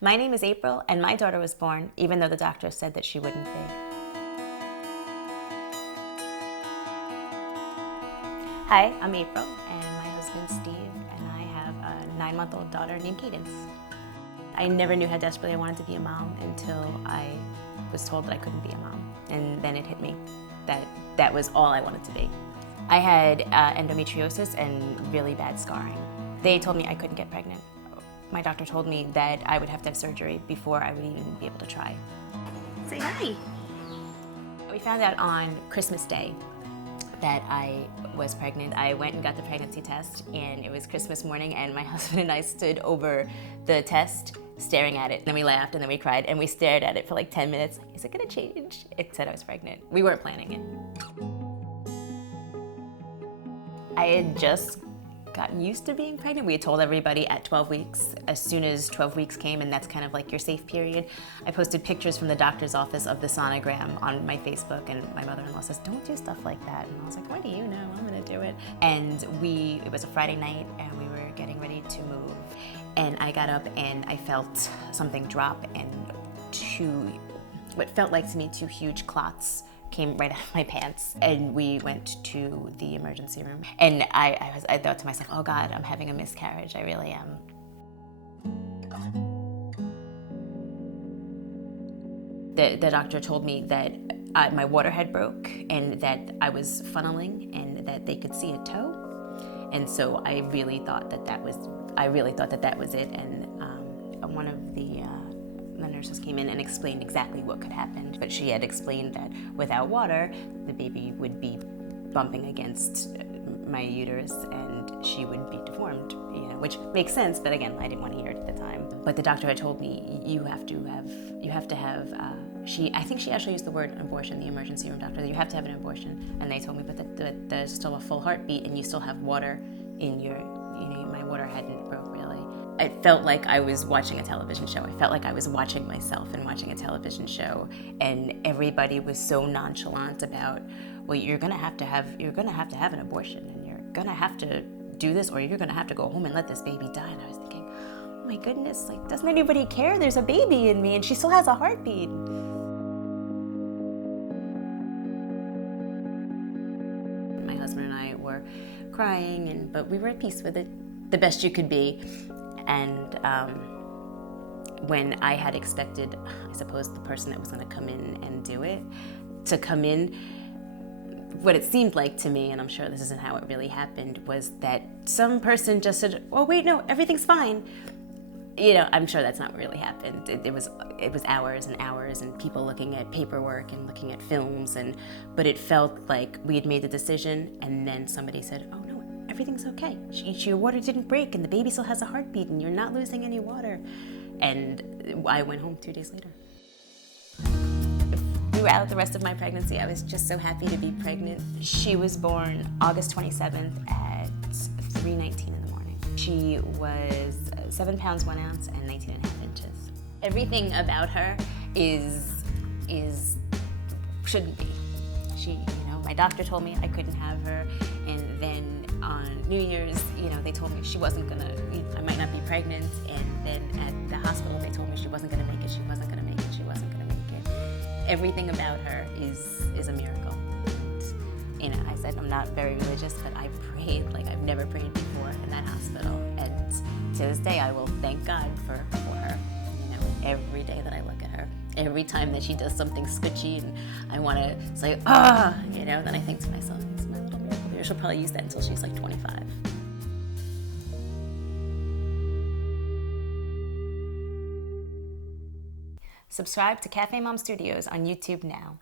My name is April, and my daughter was born, even though the doctor said that she wouldn't be. Hi, I'm April, and my husband's Steve, and I have a 9-month-old daughter named Cadence. I never knew how desperately I wanted to be a mom until I was told that I couldn't be a mom. And then it hit me that that was all I wanted to be. I had endometriosis and really bad scarring. They told me I couldn't get pregnant. My doctor told me that I would have to have surgery before I would even be able to try. Say hi. We found out on Christmas Day that I was pregnant. I went and got the pregnancy test, and it was Christmas morning, and my husband and I stood over the test staring at it. Then we laughed, and then we cried, and we stared at it for like 10 minutes. Is it gonna change? It said I was pregnant. We weren't planning it. I had just gotten used to being pregnant. We had told everybody at 12 weeks. As soon as 12 weeks came, and that's kind of like your safe period, I posted pictures from the doctor's office of the sonogram on my Facebook, and my mother-in-law says, "Don't do stuff like that." And I was like, "What do you know? I'm gonna do it." And it was a Friday night, and we were getting ready to move. And I got up and I felt something drop, and what felt like to me 2 huge clots came right out of my pants, and we went to the emergency room. And I thought to myself, oh God, I'm having a miscarriage. I really am. The doctor told me that my water had broke, and that I was funneling, and that they could see a toe. And so I really thought that that was it. And one of the nurses came in and explained exactly what could happen. But she had explained that without water, the baby would be bumping against my uterus and she would be deformed, which makes sense, but again, I didn't want to hear it at the time. But the doctor had told me, you have to have, I think she actually used the word abortion, the emergency room doctor, you have to have an abortion. And they told me, but there's still a full heartbeat and you still have water in your, my water hadn't broke really. It felt like I was watching a television show. I felt like I was watching myself and watching a television show, and everybody was so nonchalant about, well, you're gonna have to have an abortion, and you're gonna have to do this, or you're gonna have to go home and let this baby die. And I was thinking, oh my goodness, like, doesn't anybody care? There's a baby in me, and she still has a heartbeat. My husband and I were crying, but we were at peace with it, the best you could be. And when I had expected, I suppose, the person that was going to come in and do it, to come in, what it seemed like to me, and I'm sure this isn't how it really happened, was that some person just said, oh wait, no, everything's fine. I'm sure that's not what really happened. It was hours and hours, and people looking at paperwork and looking at films, but it felt like we had made the decision, and then somebody said, oh no, everything's okay. Your water didn't break, and the baby still has a heartbeat, and you're not losing any water. And I went home 2 days later. Throughout the rest of my pregnancy, I was just so happy to be pregnant. She was born August 27th at 3:19 in the morning. She was 7 pounds 1 ounce and 19 and a half inches. Everything about her shouldn't be. My doctor told me I couldn't have her, and then on New Year's, they told me I might not be pregnant, and then at the hospital they told me she wasn't gonna make it, she wasn't gonna make it, she wasn't gonna make it. Everything about her is a miracle. And, I said I'm not very religious, but I prayed like I've never prayed before in that hospital, and to this day I will thank God for her. Every day that I look at her, every time that she does something sketchy and I want to say, then I think to myself, it's my little miracle baby. She'll probably use that until she's like 25. Subscribe to CafeMom Studios on YouTube now.